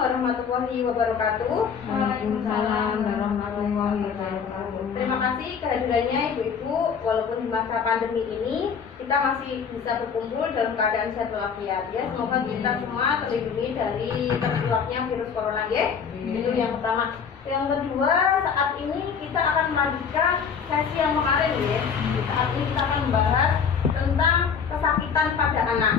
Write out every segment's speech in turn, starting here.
warahmatullahi wabarakatuh. Waalaikumsalam warahmatullahi wabarakatuh. Terima kasih kehadirannya Ibu-Ibu. Walaupun di masa pandemi ini kita masih bisa berkumpul dalam keadaan sehat walafiat ya. Semoga kita semua terlindungi dari tertularnya virus corona ya. Itu yang pertama. Yang kedua, saat ini kita akan melanjutkan sesi yang kemarin ya. Saat ini kita akan membahas tentang kesakitan pada anak.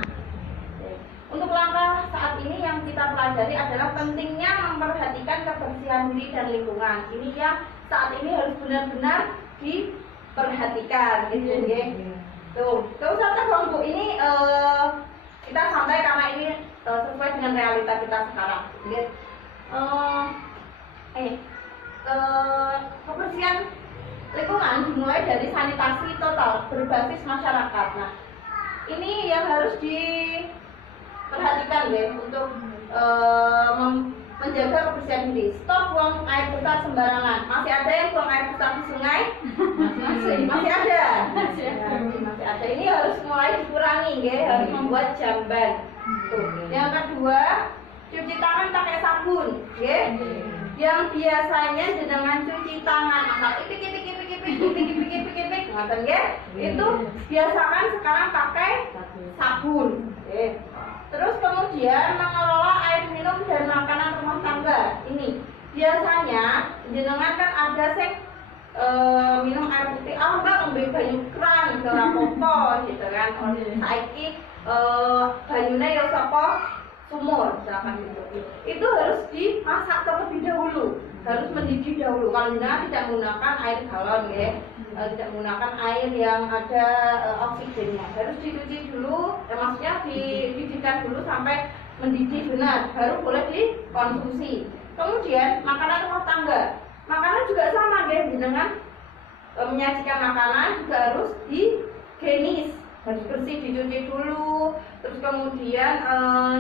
Untuk langkah saat ini yang kita pelajari adalah pentingnya memperhatikan kebersihan diri dan lingkungan. Ini yang saat ini harus benar-benar diperhatikan, gitu ya. Tuh saja Bang Bu, ini kita santai karena ini sesuai dengan realita kita sekarang. Gitu. Kebersihan lingkungan dimulai dari sanitasi total berbasis masyarakat. Nah, ini yang harus diperhatikan ya untuk menjaga kebersihan diri. Stop buang air besar sembarangan. Masih ada yang buang air besar di sungai? Masih ada. Masih ada. Ini harus mulai dikurangi ya, harus membuat jamban. Tuh. Yang kedua, cuci tangan pakai sabun, ya. Yang biasanya dengan cuci tangan maka ipik, ngaten ya. Itu biasakan sekarang pakai sabun. Terus kemudian mengelola air minum dan makanan rumah tangga. Ini biasanya jenengan kan ada sing minum air putih, enggak ngambil banyu keran ke rapopo gitu kan. Saiki banyune ya sapa sumur misalkan gitu. Itu harus dimasak terlebih dahulu, harus mendidih dahulu. Kalau jenengan tidak menggunakan air galon ya, tidak menggunakan air yang ada oksigennya, harus dicuci dulu, maksudnya dididihkan dulu sampai mendidih benar, baru boleh dikonsumsi. Kemudian makanan rumah tangga, makanan juga sama ya, jenengan menyajikan makanan juga harus higienis, harus bersih, dicuci dulu. Terus kemudian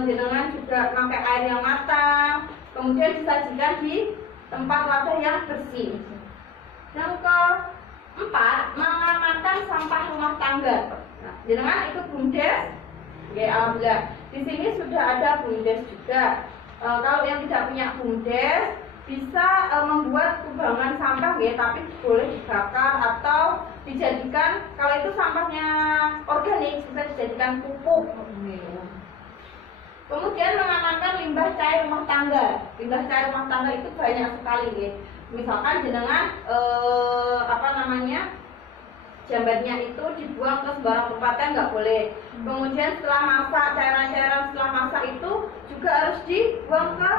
jenengan juga pakai air yang matang, kemudian disajikan di tempat wadah yang bersih. Yang keempat, mengamankan sampah rumah tangga. Nah, jenengan ikut BUMDes, oke, alhamdulillah. Di sini sudah ada BUMDes juga. Kalau yang tidak punya BUMDes, bisa membuat kubangan sampah ya, tapi boleh dibakar atau dijadikan, kalau itu sampahnya organik bisa dijadikan pupuk. Kemudian mengamankan limbah cair rumah tangga. Limbah cair rumah tangga itu banyak sekali ya. Misalkan jenengan jambannya itu dibuang ke sembarang tempatnya nggak boleh. Kemudian setelah masak, cairan-cairan setelah masak itu juga harus dibuang ke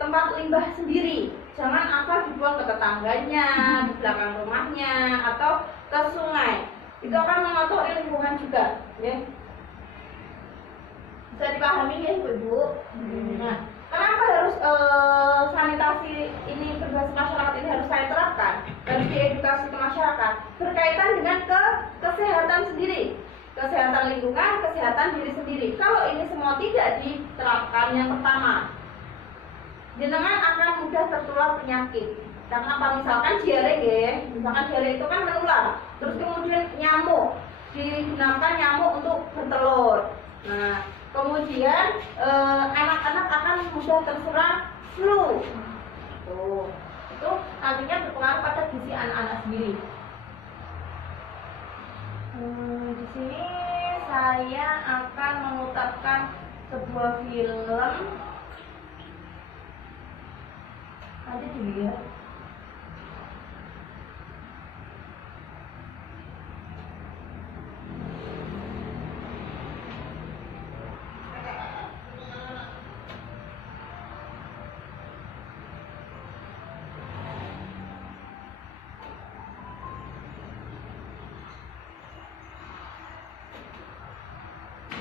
tempat limbah sendiri. Jangan asal dibuang ke tetangganya, di belakang rumahnya, atau ke sungai. Itu akan mengotori lingkungan juga, ya. Bisa dipahami ya Ibu-Ibu? Nah, kenapa harus sanitasi ini berbasis masyarakat ini harus saya terapkan? Harus diedukasi ke masyarakat. Berkaitan dengan kesehatan sendiri, kesehatan lingkungan, kesehatan diri sendiri. Kalau ini semua tidak diterapkan, yang pertama, jenengan akan mudah tertular penyakit. Karena apa? Misalkan diare ya, misalkan diare itu kan menular. Terus kemudian nyamuk, digunakan nyamuk untuk bertelur. Nah, kemudian anak-anak akan mudah terserang flu. Tuh, itu nantinya berpengaruh pada gizi anak-anak sendiri. Di sini saya akan memutarkan sebuah film. Nanti dilihat.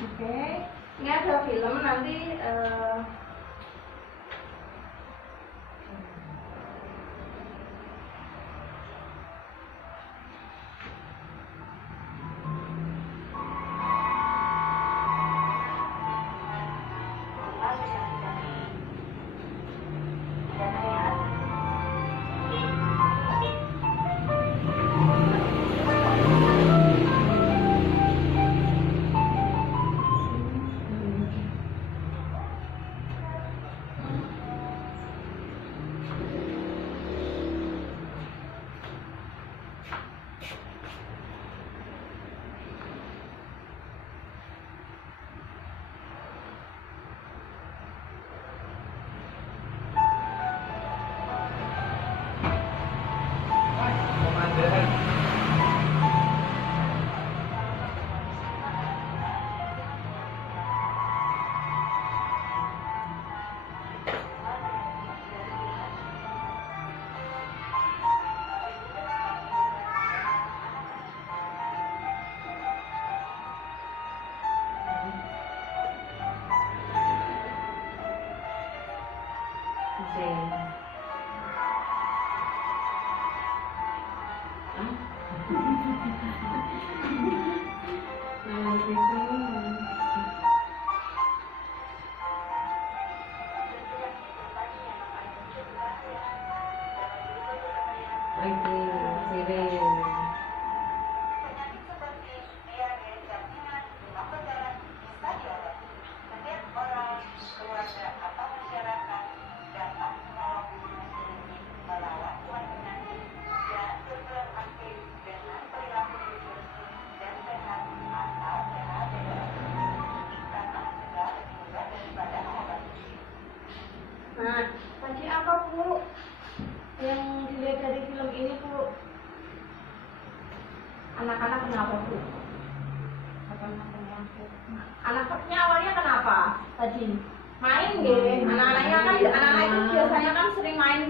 Oke, ini ada film nanti. Nah, tadi apa Bu yang dilihat dari film ini Bu? Anak-anak kenapa Bu? Anak-anaknya awalnya kenapa tadi? Main deh. Anak-anaknya kan anak-anak itu biasanya kan sering main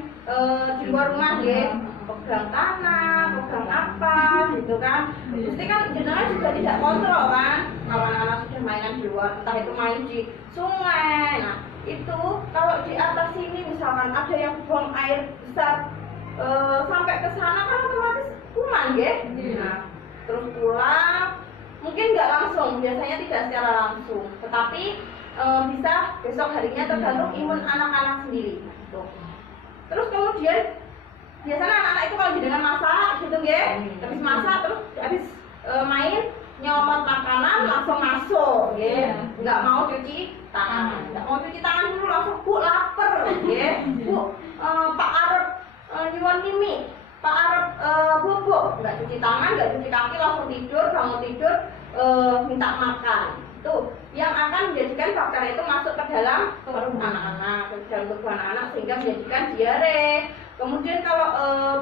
di luar rumah deh. Pegang tanah, pegang apa gitu kan. Pasti kan jenengan juga tidak kontrol kan. Kalau anak-anak sudah mainan di luar, entah itu main di sungai. Nah, itu kalau di atas sini misalkan ada yang buang air besar sampai ke sana kan otomatis kuman ya. Nah, terus pulang mungkin nggak langsung, biasanya tidak secara langsung, tetapi bisa besok harinya tergantung imun anak-anak sendiri. Tuh. Terus kemudian biasanya anak-anak itu kalau dengan masak gitu ya, habis masak terus habis main nyomot makanan langsung masuk ya, nggak mau cuci tangan, nggak mau cuci tangan dulu langsung Bu lapar ya, Bu Pak Arep nyuwun mimi, Pak Arep bubuk, nggak cuci tangan, nggak cuci kaki, langsung tidur, bangun tidur minta makan. Tuh yang akan menjadikan bakteri itu masuk ke dalam perut anak-anak, ke dalam tubuh anak-anak sehingga menjadikan diare. Kemudian kalau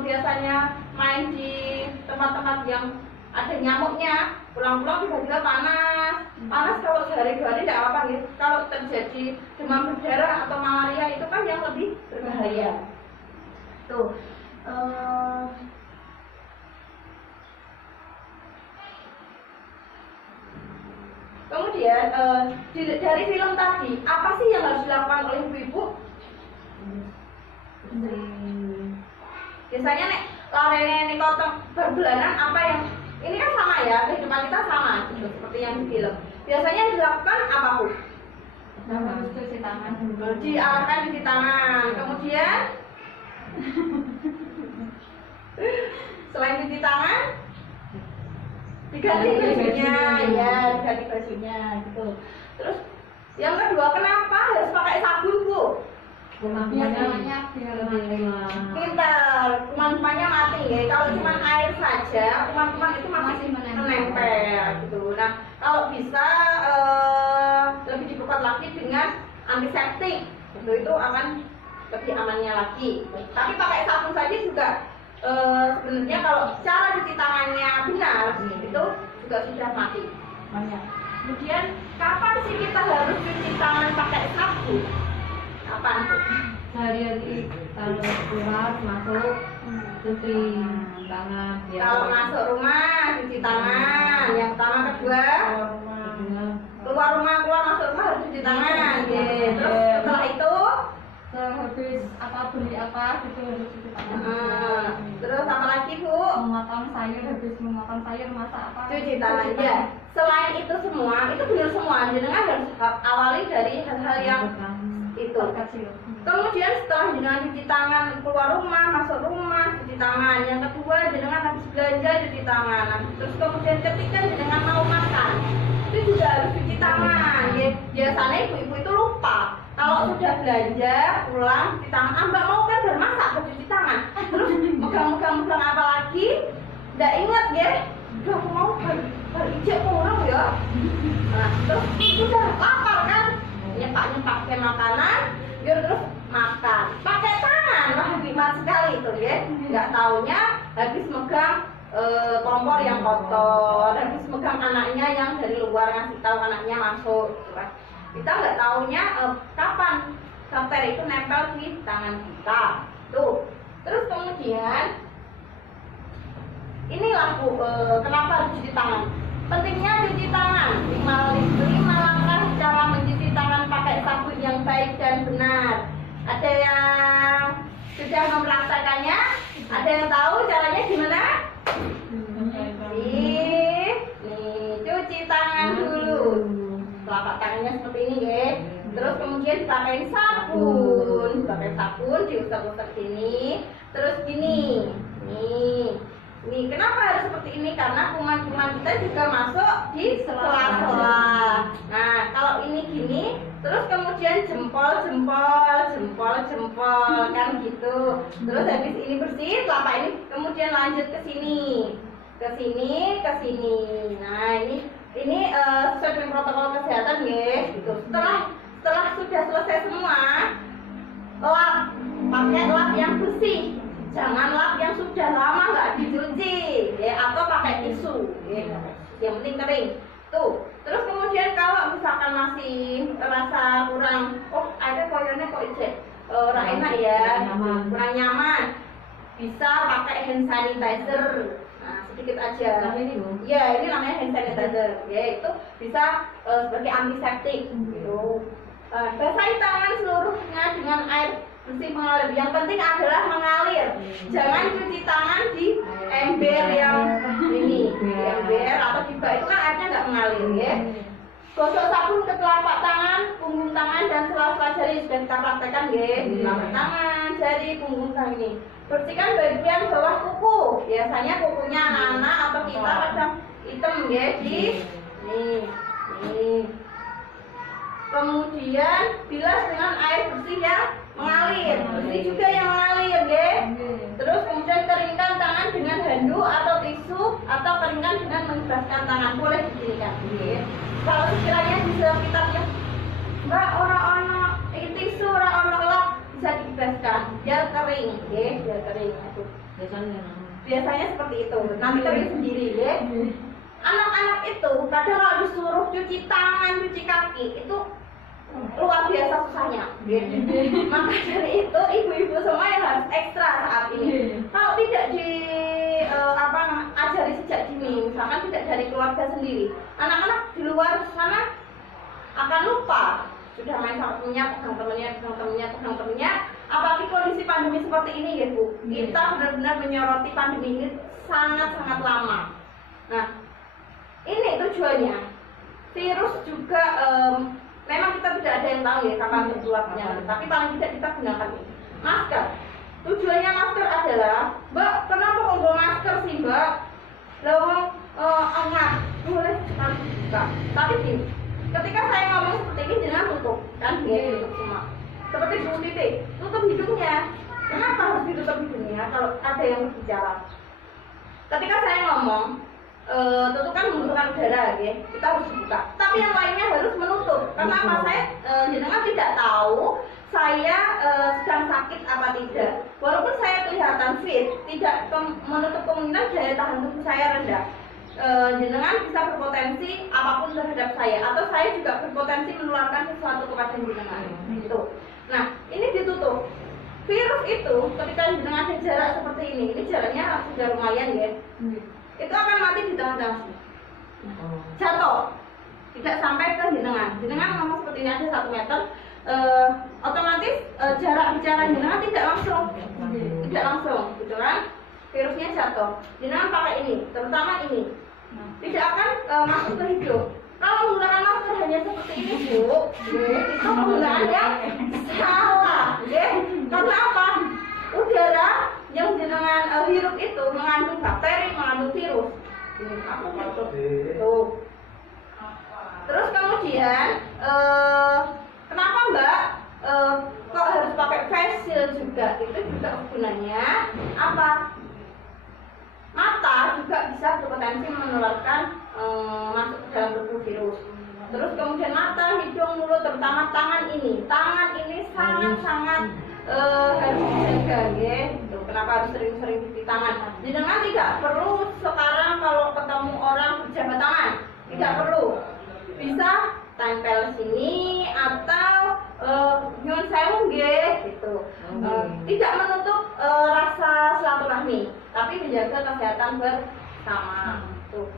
biasanya main di tempat-tempat yang ada nyamuknya, pulang-pulang tiba-tiba panas. Panas kalau sehari dua hari tidak apa-apa gitu. Kalau terjadi demam berdarah atau malaria itu kan yang lebih berbahaya. Tuh. Kemudian dari film tadi, apa sih yang harus dilakukan oleh ibu-ibu? Biasanya nek larene niku berbulanan apa yang ini kan sama ya, kehidupan kita sama gitu, seperti yang di film. Biasanya yang dilakukan apa Bu? Harus cuci tangan dulu. Diarahkan cuci tangan. Kemudian selain cuci tangan diganti bajunya, ya diganti bajunya gitu. Terus yang kedua, kenapa harus pakai sabun Bu? Biasanya Pintar, kuman-kumannya mati ya. Kalau cuma air saja, kuman-kuman itu masih menempel gitu. Nah, kalau bisa lebih diperkuat lagi dengan antiseptik, itu akan lebih amannya lagi. Tapi pakai sabun saja juga sebenarnya kalau cara cuci tangannya benar itu juga sudah mati. Kemudian kapan sih kita harus cuci tangan pakai sabun? Kapan tuh? Sehari-hari kalau keluar masuk cuci tangan. Kalau masuk rumah cuci tangan. Yang pertama, kedua keluar rumah masuk rumah harus cuci tangan. Terus setelah itu habis apa beli apa gitu harus cuci tangan. Terus apa lagi Bu? Memotong sayur, habis memotong sayur masak apa Cuci tangan ya. Selain itu semua, itu benar semua. Jenengan harus awali dari hal-hal yang itu. Kemudian setelah jenengan cuci tangan, keluar rumah, masuk rumah, cuci tangan. Yang kedua, jenengan habis belanja cuci tangan. Terus kemudian ketika jenengan mau makan, itu juga harus cuci tangan. Ya, biasanya ibu-ibu itu lupa. Kalau sudah belanja, pulang, cuci tangan. Mbak mau kan bermasak, cuci tangan. Terus megang-megang apa lagi? Nggak ingat ya. Udah aku mau berijak pulang ya. Nah, terus sudah lapar kan? Nyepak-nyepak ke makanan, biar terus makan. Pakai tangan, wah nikmat sekali itu ya. Nggak taunya habis megang kompor yang kotor, habis megang anaknya yang dari luar ngasih tahu anaknya masuk, gitu kan. Kita nggak taunya kapan bakteri itu nempel di tangan kita. Tuh. Terus kemudian inilah Bu, kenapa harus cuci tangan? Pentingnya cuci tangan. 5 langkah cara mencuci tangan pakai sabun yang baik dan benar. Ada yang sudah mempraktekannya? Ada yang tahu caranya gimana? Nih, cuci tangan dulu. Telapak tangannya seperti ini ya. Terus kemudian pakai sabun, diusap-usap sini. Terus gini, nih kenapa harus seperti ini? Karena kuman-kuman kita juga masuk di sela-sela. Nah, kalau ini gini, terus kemudian jempol kan gitu. Terus habis ini bersih, telapak ini kemudian lanjut ke sini. Nah, ini sesuai dengan protokol kesehatan ya, gitu. Setelah sudah selesai semua, pakai lap yang bersih. Jangan lap yang sudah lama nggak dicuci, ya, atau pakai tisu, ya. Yang penting kering. Tuh. Terus kemudian kalau misalkan masih rasa kurang, ada koyornya kok ijek, kurang enak ya, kurang nyaman, bisa pakai hand sanitizer. Nah, sedikit aja. Ya, ini namanya hand sanitizer. Ya, itu bisa sebagai antiseptik. Gitu. Basahi tangan seluruhnya dengan air bersih mengalir. Yang penting adalah mengalir. Jangan cuci tangan di ember yang ini, di ember atau di bak, itu kan airnya nggak mengalir ya. Gosok sabun ke telapak tangan, punggung tangan dan sela-sela jari. Sudah kita praktekkan ya. Telapak tangan, jari, punggung tangan ini. Bersihkan bagian bawah kuku. Biasanya kukunya anak-anak atau kita kadang hitam ya di nih. Kemudian bilas dengan air bersih yang mengalir, bersih juga yang mengalir ya. Terus kemudian keringkan tangan dengan handuk atau tisu, atau keringkan dengan membaskan tangan. Boleh diberikan ya. Kalau sekiranya di sekitarnya Mbak orang-orang tisu, orang-orang lap, bisa dibaskan biar kering ya, biar kering itu. Biasanya seperti itu, nanti kering sendiri ya. Anak-anak itu kadang kalau disuruh cuci tangan, cuci kaki itu luar biasa susahnya. Maka dari itu ibu-ibu semua yang harus ekstra saat ini. Kalau tidak ajari sejak dini, misalkan tidak dari keluarga sendiri, anak-anak di luar sana akan lupa. Sudah main sama temennya, pegang temennya. Apalagi kondisi pandemi seperti ini ya Bu, kita benar-benar menyoroti pandemi ini sangat-sangat lama. Nah, ini tujuannya. Virus juga memang kita tidak ada yang tahu ya kapan berkeluarnya, tapi paling tidak kita gunakan ini. Masker. Tujuannya masker adalah, Mbak, kenapa kok bawa masker sih Mbak? Lawang enggak boleh sekali buka. Tapi gini, ketika saya ngomong seperti ini jangan tutup, kan dia tutup semua. Seperti Bu Titik, tutup hidungnya. Kenapa harus ditutup hidungnya kalau ada yang berbicara? Ketika saya ngomong, tentu kan membutuhkan udara ya, kita harus buka. Tapi yang lainnya harus menutup. Karena apa? Saya jenengan tidak tahu saya sedang sakit apa tidak. Walaupun saya kelihatan fit, tidak menutup kemungkinan daya tahan tubuh saya rendah. Jenengan bisa berpotensi apapun terhadap saya, atau saya juga berpotensi menularkan sesuatu kepada jenengan. Gitu. Nah, ini ditutup. Virus itu ketika jenengan ada jarak seperti ini jaraknya sudah lumayan ya. Itu akan mati di tengah-tengah. Jatuh, tidak sampai ke jenengan. Jenengan ngomong seperti ini ada 1 meter, otomatis jarak bicara jenengan tidak langsung, gitu kan? Virusnya jatuh. Jenengan pakai ini, terutama ini, tidak akan masuk ke hidung. Kalau menggunakan masker hanya seperti ini Bu, itu penggunaan yang salah, ya. Karena apa? Udara yang jenengan hirup itu mengandung bakteri, mengandung virus. Tuh. Terus kemudian kenapa Mbak kok harus pakai face shield juga? Itu juga gunanya apa? Mata juga bisa berpotensi menularkan masuk ke dalam tubuh virus. Terus kemudian mata, hidung, mulut, terutama tangan ini. Tangan ini sangat-sangat harus dijaga ya. Kenapa harus sering-sering cuci tangan? Jenengan tidak perlu sekarang kalau ketemu orang berjabat tangan, tidak perlu. Bisa tempel sini atau nyun sewu nggih gitu. Tidak menutup rasa silaturahmi, tapi menjaga kesehatan bersama. Tuh.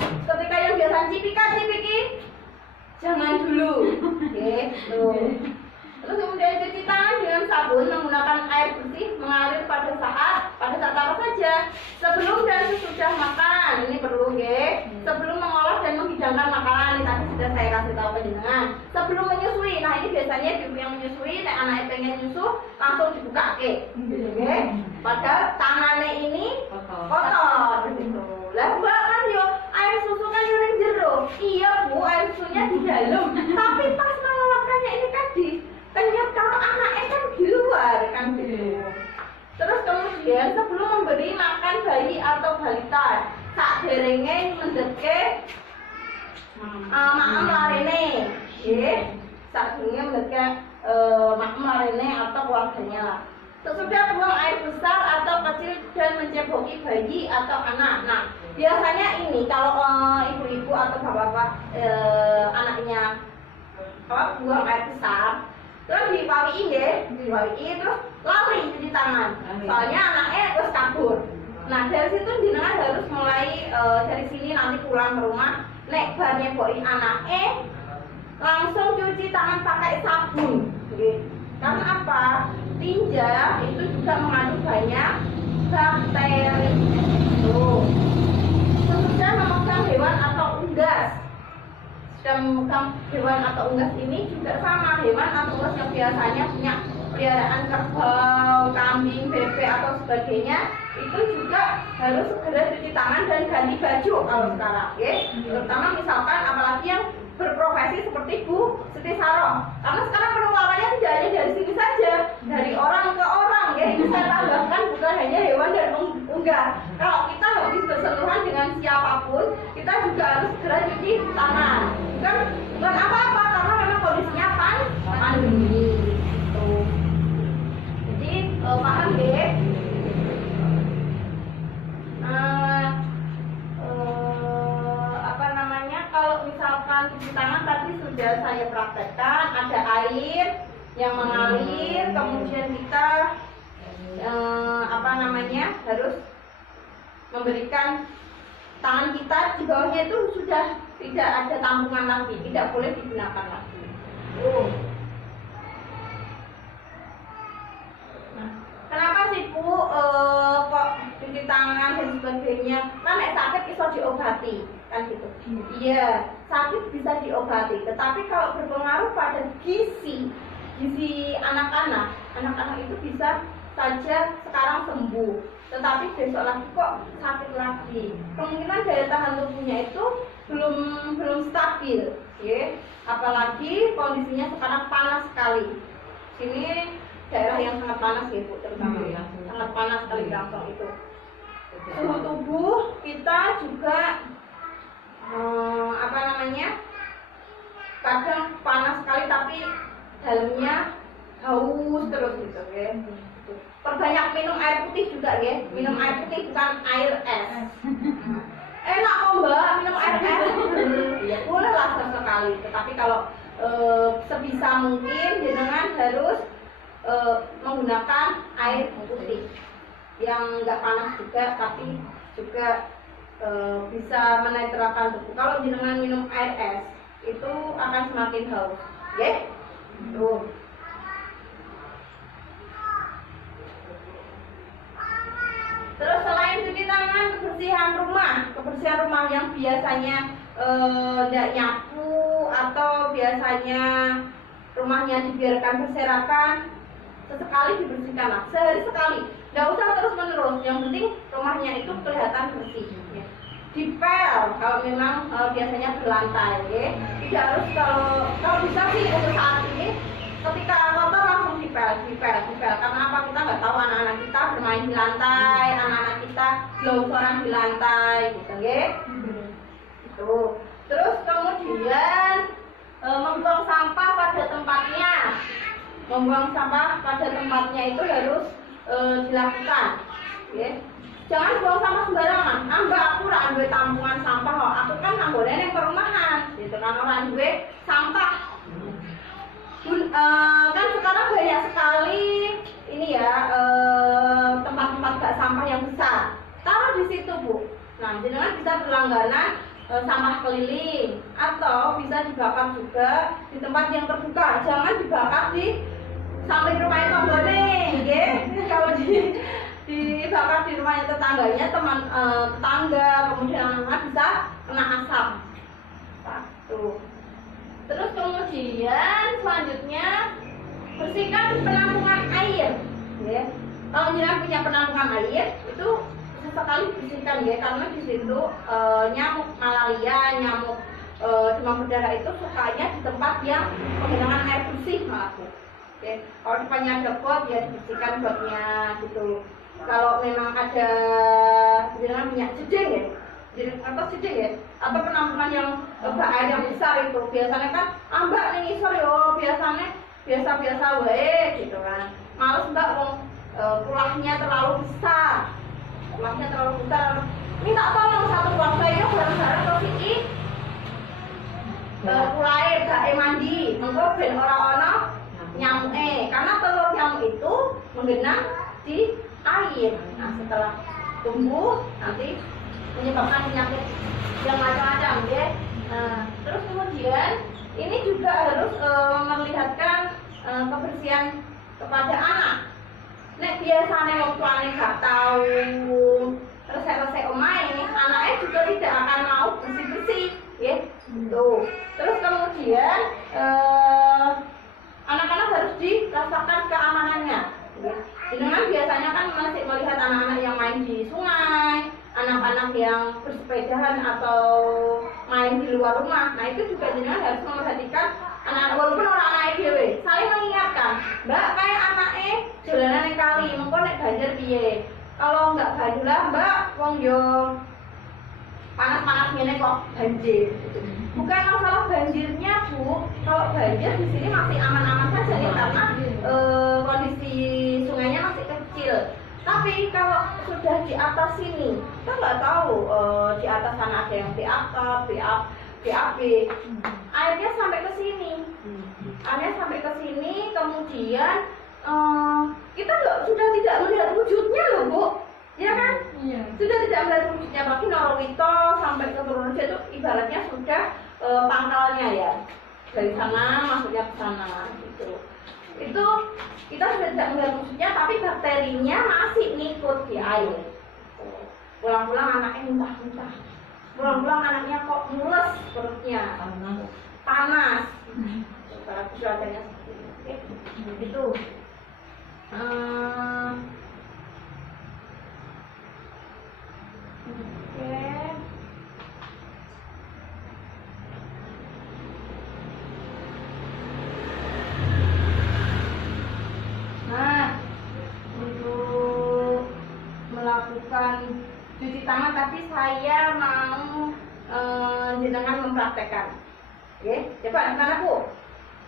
Ketika yang biasa cipika-cipiki jangan dulu. Gitu. Terus kemudian cuci tangan dengan sabun menggunakan air bersih saja. Sebelum dan sesudah makan ini perlu nggih. Sebelum mengolah dan menghidangkan makanan ini tadi sudah saya kasih tahu panjenengan. Sebelum menyusui, nah ini biasanya ibu yang menyusui, nek anaknya pengen nyusu langsung dibuka nggih. Padahal tangannya ini kotor gitu. Lah mbak kan yo air susu kan yo ning jero. Iya bu, air susunya di dalam. Tapi pas mengeluarkannya ini kan di kenyap kalau anaknya kan di luar kan gitu. Terus kemudian sebelum memberi makan bayi atau balita, sak derenge mendeke maem larene, nggih. Sak derenge mendeke maem larene atau keluarganya lah. Sesudah buang air besar atau kecil dan menceboki bayi atau anak. Nah, biasanya ini kalau ibu-ibu atau bapak-bapak anaknya buang air besar, terus dipawiin deh, terus lari cuci tangan. Soalnya anaknya terus kabur. Nah dari situ jenengan harus mulai dari sini nanti pulang ke rumah, nek bar nyeboki anaknya langsung cuci tangan pakai sabun. Karena apa? Tinja itu juga mengandung banyak bakteri. Tuh. Sesudah memegang hewan atau unggas. Sudah memegang hewan atau unggas ini juga sama, hewan atau unggas yang biasanya punya peliharaan kerbau, kambing, bebek atau sebagainya, itu juga harus segera cuci tangan dan ganti baju kalau sekarang, ya. Terutama misalkan apalagi yang berprofesi seperti Bu Siti Saroh, karena sekarang penularannya tidak hanya dari sini saja, dari orang ke orang, ya. Ini saya tambahkan bukan hanya hewan dan unggas. Kalau kita habis bersentuhan dengan siapapun, kita juga harus segera cuci tangan. Bukan apa-apa, karena memang kondisinya pandemi. Gitu. Jadi paham deh. Kalau misalkan cuci tangan tadi sudah saya praktekkan, ada air yang mengalir, kemudian kita harus memberikan tangan kita di bawahnya itu sudah tidak ada tampungan lagi, tidak boleh digunakan lagi. Kenapa sih Bu kok cuci tangan dan sebagainya? Kan nek sakit iso diobati, kan gitu. Iya, sakit bisa diobati, tetapi kalau berpengaruh pada gizi anak-anak itu bisa saja sekarang sembuh, tetapi besok lagi kok sakit lagi. Kemungkinan daya tahan tubuhnya itu belum stabil, ya. Apalagi kondisinya sekarang panas sekali. Sini daerah yang sangat panas ya Bu, terutama ya, sangat panas sekali langsung itu. Suhu tubuh kita juga kadang panas sekali tapi dalamnya haus terus gitu ya. Perbanyak minum air putih juga ya, minum air putih bukan air es. Enak kok Mbak minum air es. Ya boleh lah sesekali, tetapi kalau sebisa mungkin jenengan harus menggunakan air putih yang enggak panas juga tapi juga bisa menetralkan tubuh. Kalau jenengan minum air es itu akan semakin haus, ya? Tuh. Terus selain cuci tangan, kebersihan rumah yang biasanya tidak nyapu atau biasanya rumahnya dibiarkan berserakan, sesekali dibersihkanlah, sehari sekali. Nggak usah terus menerus, yang penting rumahnya itu kelihatan bersih. Ya. Dipel kalau memang biasanya berlantai, ya. Tidak harus kalau bisa sih untuk saat ini ketika kotor langsung dipel. Karena apa, kita nggak tahu anak-anak kita bermain di lantai, anak-anak kita gelongsoran di lantai, gitu, ya. Gitu. Terus kemudian membuang sampah pada tempatnya. Membuang sampah pada tempatnya itu harus dilakukan, ya. Jangan buang sampah sembarangan. Mbak aku ora duwe tampungan sampah kok. Aku kan nanggone ning perumahan, gitu kan, ora duwe sampah. Kan sekarang banyak sekali ini ya tempat-tempat bak sampah yang besar. Taruh di situ Bu. Nah, jenengan bisa berlangganan sampah keliling atau bisa dibakar juga di tempat yang terbuka. Jangan dibakar di samping rumah tanggane, nggih. Kalau di dibakar di rumahnya tetangganya, tetangga, kemudian anak-anak bisa kena asap. Satu. Terus kemudian selanjutnya bersihkan penampungan air. Ya. Kalau jenengan punya penampungan air itu sesekali bersihkan ya, karena di situ nyamuk malaria, nyamuk demam berdarah itu sukanya di tempat yang penggunaan air bersih maaf. Oke. Kalau depannya ada got ya dibersihkan gotnya gitu. Kalau memang ada jenengan punya jeding ya, jeding ya, atau penampungan yang air yang besar itu biasanya kan mbak nih ngisor yo, biasa wae gitu kan. Males mbak pulangnya terlalu besar. Minta tolong satu keluarga itu bareng-bareng ke sini mulai gak mandi, mengko ben ora nyamuk karena telur nyamuk itu menggenang di air. Nah, setelah tumbuh nanti menyebabkan penyakit yang macam-macam ya. Terus kemudian ini juga harus memperlihatkan kebersihan kepada anak. Nek biasanya wong tuane gak tahu resep-resep omahe, anaknya juga tidak akan mau bersih-bersih, ya. Tuh. Terus kemudian anak-anak harus dirasakan keamanannya. Ya. Dengan biasanya kan masih melihat anak-anak yang main di sungai, anak-anak yang bersepedahan atau main di luar rumah. Nah itu juga jenengan harus memperhatikan anak, walaupun orang anak dewe, saling mengingatkan, mbak kayak anaknya jalanan yang kali, mengko nek banjir piye? Kalau nggak banjir lah mbak, wong yo panas-panas gini kok banjir. Bukan masalah banjirnya bu, kalau banjir di sini masih aman-aman saja nih karena kondisi sungainya masih kecil. Tapi kalau sudah di atas sini, kita nggak tahu di atas sana ada yang BAB, airnya sampai ke sini. Kemudian kita sudah tidak melihat wujudnya loh bu, ya kan? Iya. Sudah tidak melihat wujudnya, bagi Norowito sampai ke Purworejo itu ibaratnya sudah pangkalnya ya, dari sana masuknya ke sana gitu. Itu kita sudah tidak melihat wujudnya, tapi bakterinya masih ngikut di air. Pulang-pulang anaknya muntah-muntah. Pulang-pulang anaknya kok mules perutnya, panas. Kalau cuacanya seperti itu. Oke. Nah, untuk melakukan cuci tangan tapi saya mau jenengan mempraktekkan. Oke, coba gimana Bu?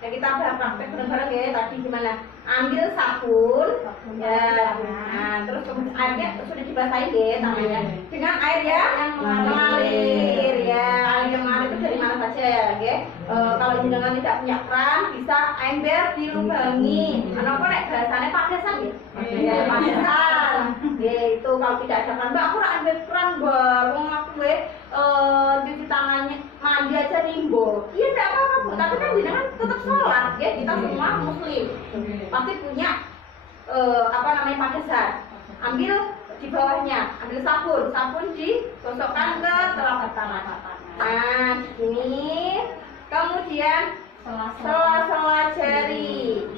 Ya kita praktek bareng-bareng ya. Tadi gimana? Ambil sabun, ya. Nah, terus kemudian airnya sudah dibasahi ya tangannya dengan air yang mengalir ya. Air yang mengalir itu dari mana saja ya? Kalau jenengan tidak punya keran, bisa ember dilubangi. Apa nek bahasane pakesan ya? Ya, pakesan. Ya itu kalau tidak ada keran, Mbak aku ora ember keran, Mbak. Wong aku cuci tangannya mandi aja nimbo. Iya tidak apa-apa Bu, tapi kan jenengan tetap sholat ya. Kita semua muslim. Pasti punya pakesan. Ambil di bawahnya, ambil sabun digosokkan ke telapak tangan. Nah, ini kemudian sela-sela jari,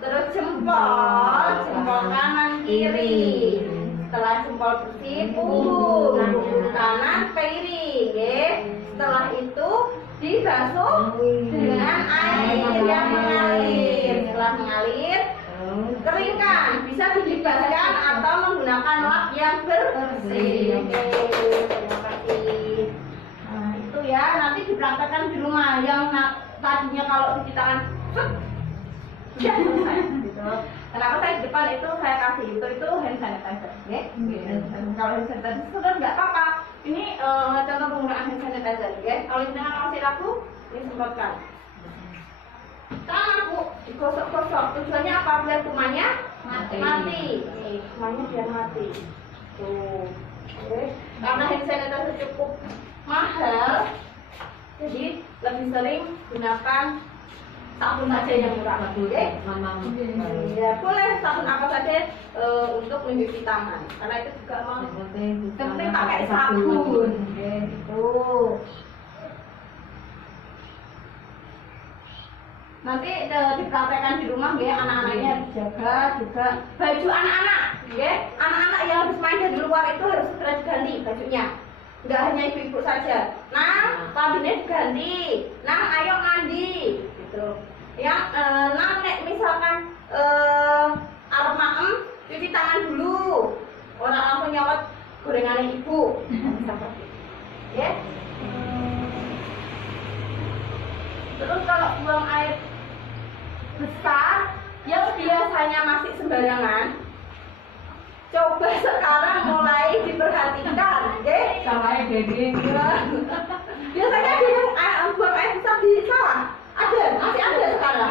terus jempol kanan kiri. Setelah jempol bersih, punggung kanan piring, ya. Setelah itu dibasuh dengan air yang mengalir. Setelah mengalir, keringkan. Bisa dilibaskan atau menggunakan lap yang bersih. Oke, terima kasih. Nah, itu ya, nanti dipraktekkan di rumah. Yang tadinya kalau cuci tangan, sudah selesai. Gitu. Kenapa saya di depan itu saya kasih itu hand sanitizer, ya? Kalau hand sanitizer sudah nggak apa-apa. Ini contoh penggunaan hand sanitizer, ya. Kalau dengan masih ragu, ini semprotkan. Tangan Bu, digosok-gosok. Tujuannya apa? Biar kumannya mati. Nih, kumannya biar mati. Tuh, oke. Karena hand sanitizer cukup mahal, jadi lebih sering gunakan sabun saja yang murah, oke? Ya boleh sabun apa saja untuk mencuci tangan, karena itu juga penting pakai sabun, gitu. Nanti dipraktekkan di rumah ya, anak-anaknya dijaga juga. Baju anak-anak, ya, anak-anak yang habis main dari luar itu harus segera diganti bajunya. Nggak hanya ibu-ibu saja. Nah, kabinnya diganti. Nah, ayo mandi, gitu. Yang nek misalkan arep maem, cuci tangan dulu. Orang langsung nyawat gorengan ibu. Ya. Terus kalau buang air besar yang biasanya masih sembarangan, coba sekarang mulai diperhatikan, oke? Sama gede. Biasanya dia buang air besar di sawah, ada, masih ada sekarang.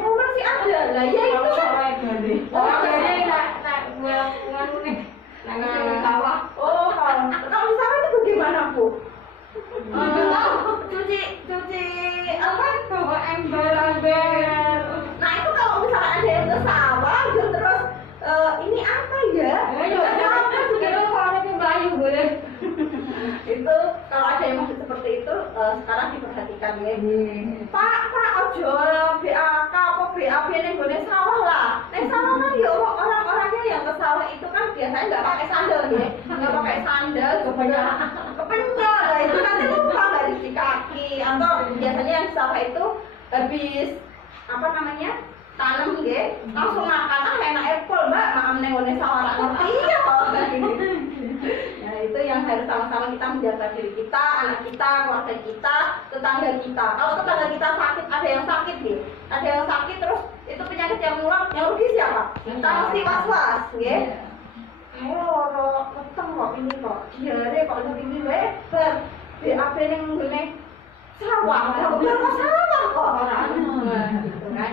Oh, masih ada, lah ya itu kan. Orang gede nak buang nih. Nang sawah. Oh, kalau di sawah itu bagaimana, Bu? Cuci apa? Bawa ember. Nah itu kalau misalnya ada yang ke sawah gitu, terus ini apa ya? Itu kalau ada yang masih seperti itu sekarang diperhatikan ya. Pak ojo BAK apa BAB ning gone sawah lah. Ning sawah kan ya orang-orangnya yang ke sawah itu kan biasanya nggak pakai sandal ya, nggak pakai sandal, kepenyol lah itu nanti lupa nggak cuci kaki, atau biasanya yang sawah itu habis apa namanya tanam ya, langsung makan enak pol mbak, makan nengone sawah ngerti ya kalau kayak gini. Nah itu yang harus sama-sama kita menjaga diri kita, anak kita, keluarga kita, tetangga kita. Kalau tetangga kita sakit, ada yang sakit nih, ada yang sakit terus itu penyakit yang menular, yang rugi siapa? Kita mesti was-was, ya. Loro, ketemu kok ini kok, diare kok ini lebar, BAB ning ngene sawah, kok sawah kok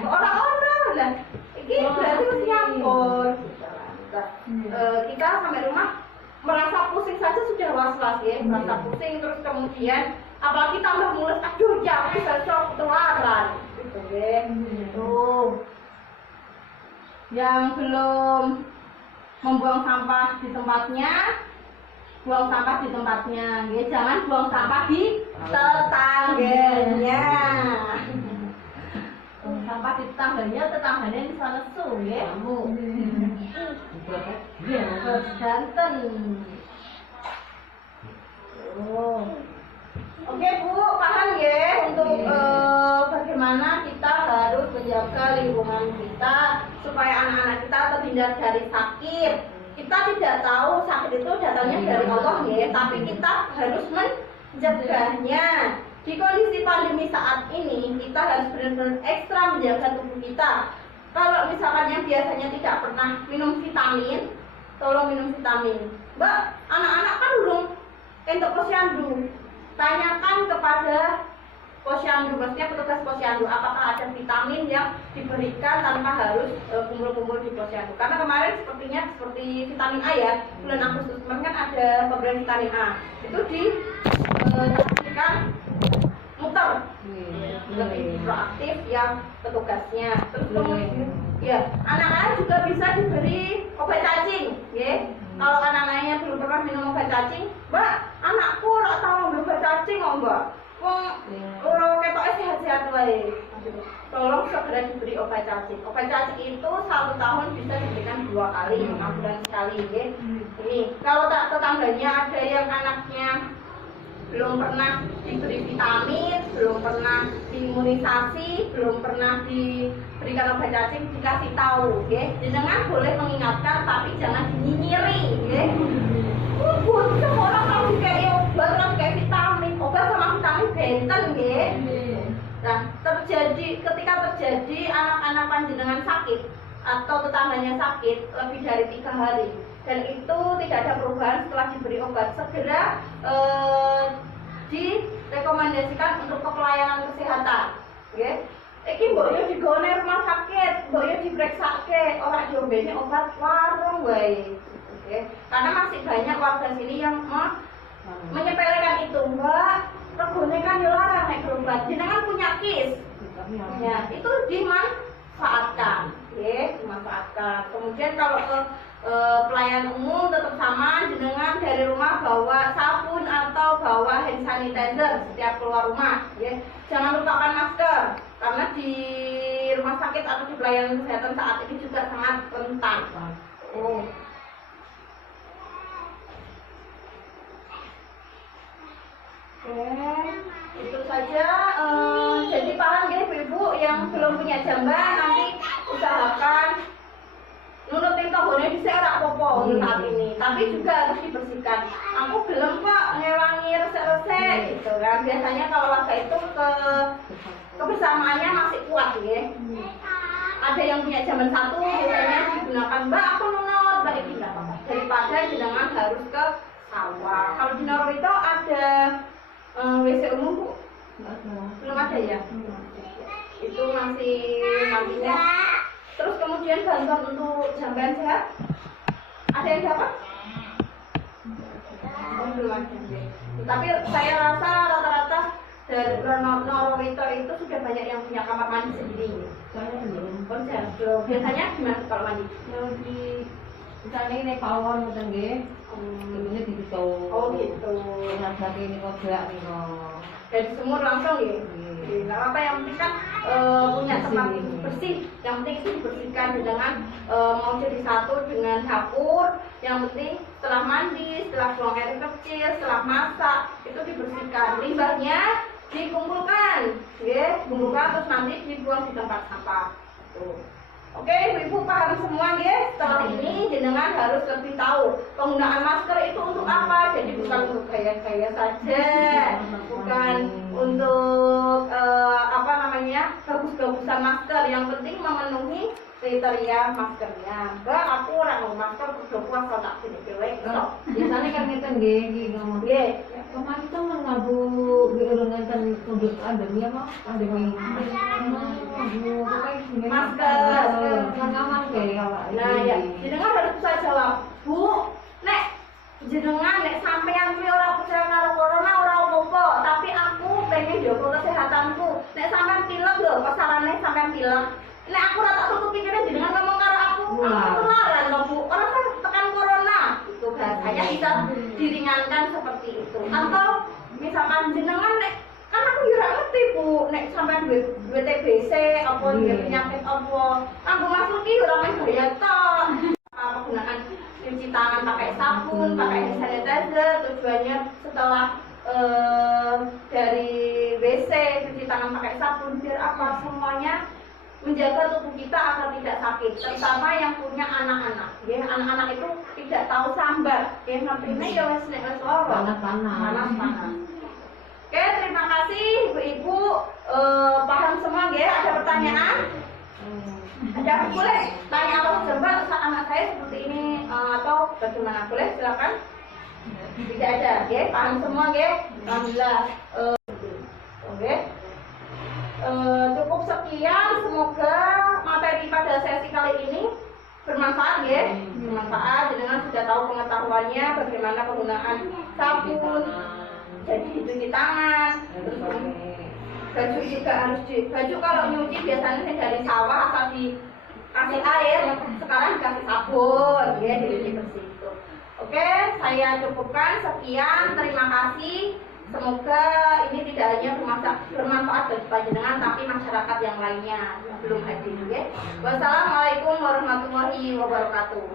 orang-orang lah. Ini berarti mesti nyampur. Kita sampai rumah merasa pusing saja sudah was-was ya, merasa pusing terus kemudian apalagi tambah mulus, aduh ya bisa cocok ketularan gitu ya. Yang belum membuang sampah di tempatnya, buang sampah di tempatnya ya, jangan buang sampah di tetangganya. Sampah di tetangganya di sana ya. Ganten. Oke Bu, paham ya untuk bagaimana kita harus menjaga lingkungan kita supaya anak-anak kita terhindar dari sakit. Kita tidak tahu sakit itu datangnya dari Allah ya, tapi kita harus mencegahnya. Di kondisi pandemi saat ini kita harus benar-benar ekstra menjaga tubuh kita. Kalau misalkan yang biasanya tidak pernah minum vitamin, tolong minum vitamin. Mbak, anak-anak kan belum untuk posyandu. Tanyakan kepada posyandu, maksudnya petugas posyandu, apakah ada vitamin yang diberikan tanpa harus kumpul-kumpul di posyandu. Karena kemarin sepertinya seperti vitamin A ya, bulan Agustus kemarin kan ada pemberian vitamin A. Itu diberikan muter lebih proaktif yang petugasnya. Terus kemudian ya anak-anak juga bisa diberi obat cacing ya. Kalau anak-anaknya belum pernah minum obat cacing, mbak anakku nggak tahu minum obat cacing kok mbak, orang ketoknya sehat-sehat wae. Tolong segera diberi obat cacing. Obat cacing itu 1 tahun bisa diberikan 2 kali, 6 bulan sekali ya. Ini kalau tetangganya ada yang anaknya belum pernah diberi vitamin, belum pernah diimunisasi, belum pernah diberikan obat cacing, dikasih tahu, ya. Jangan boleh mengingatkan, tapi jangan dinyinyiri, ya. Buat semua orang kalau dikasih obat, kalau dikasih vitamin, obat sama vitamin benten, ya. Nah, ketika terjadi anak-anak panjenengan sakit atau tetangganya sakit lebih dari 3 hari. Dan itu tidak ada perubahan setelah diberi obat, segera direkomendasikan untuk pelayanan kesehatan. Okay? Iki mbok yo digone rumah sakit, mbok yo dipreksake, ora diombeni obat warung wae. Okay? Karena masih banyak warga sini yang menyepelekan itu, Mbak. Regone kan yo larang nek berobat. Jenengan punya KIS. Ya, itu dimanfaatkan, ya, dimanfaatkan. Kemudian kalau ke pelayan umum tetap sama, jenengan dari rumah bawa sabun atau bawa hand sanitizer setiap keluar rumah, ya. Jangan lupakan masker karena di rumah sakit atau di pelayanan kesehatan saat ini juga sangat rentan. Oh. Oke, itu saja. Jadi paham ya ibu-ibu yang belum punya jamban, nanti usahakan nurutin tohone di ora apa-apa untuk saat ini, tapi juga harus dibersihkan. Aku belum kok ngewangi resek-resek gitu kan. Biasanya kalau warga itu kebersamaannya masih kuat ya. Ada yang punya jamban satu biasanya digunakan, Mbak aku nunut, Mbak ini nggak apa-apa. Daripada jenengan harus ke sawah. Kalau di Norway itu ada WC umum Bu? Belum ada ya? Itu masih nantinya. Terus kemudian bantuan untuk jamban sehat? Ada yang dapat? Oh, belum ada. Tapi saya rasa rata-rata dari Norway itu sudah banyak yang punya kamar mandi sendiri. Saya belum. Belum. Biasanya gimana kalau mandi? Yang di misalnya ini pawon ngoten nggih. Ini gitu. Oh gitu. Rasane ini kok berak niku. Dan semua langsung ya. Nah, apa yang penting kan punya tempat bersih. Yang penting itu dibersihkan dengan mau jadi satu dengan dapur. Yang penting setelah mandi, setelah buang air kecil, setelah masak itu dibersihkan. Limbahnya dikumpulkan, ya, kumpulkan terus nanti dibuang di tempat sampah. Tuh. Oke, ibu-ibu paham semua ya. Setelah ini jenengan harus lebih tahu penggunaan masker itu untuk apa. Jadi bukan untuk gaya-gaya saja, bukan untuk bagus-bagusan masker. Yang penting memenuhi kriteria maskernya. Mbak, aku orang mau masker kudu puasa tak sini dewek. Biasanya kan ngeten nggih ngomong. Nggih. Kemarin tuh mengabu ngeten untuk pandemi apa? Pandemi. Masker. Pengaman kayak awak. Nah, ya, jenengan harus bisa jawab, Bu. Nek jenengan nek sampean kuwi ora percaya karo corona ora apa-apa, tapi aku pengen jaga kesehatanku. Nek sampean pilek lho, kok sarane sampean pilek. Nek aku ora tak tutup pikirnya jenengan ngomong karo aku ketularan lho, Bu. Ora kan tekan corona. Itu bahasanya bisa diringankan seperti itu. Atau misalkan jenengan nek kan aku yo ora ngerti Bu, nek sampean duwe TBC apa duwe penyakit apa. Aku masuk ki ora meh bayar tok. Penggunaan cuci tangan pakai sabun, pakai hand sanitizer, tujuannya setelah dari WC cuci tangan pakai sabun biar apa? Semuanya menjaga tubuh kita agar tidak sakit, terutama yang punya anak-anak. Ya, anak-anak itu tidak tahu sambar. Ya, namanya ya wes nek wes loro. Panas. Oke, terima kasih Ibu-ibu. Paham semua ya? Ada pertanyaan? Ada, boleh tanya apa saja Mbak, anak saya seperti ini atau bagaimana? Boleh silakan. Tidak ada, ya? Paham semua ya? Alhamdulillah. Oke. Cukup sekian, semoga materi pada sesi kali ini bermanfaat ya, bermanfaat. Jenengan sudah tahu pengetahuannya bagaimana penggunaan sabun, jadi cuci tangan, terus baju juga harus baju kalau nyuci biasanya dari sawah asal dikasih air, sekarang dikasih sabun, ya dicuci bersih itu. Oke, saya cukupkan sekian, terima kasih. Semoga ini tidak hanya bermanfaat bagi panjenengan tapi masyarakat yang lainnya yang belum hadir ya. Wassalamualaikum warahmatullahi wabarakatuh.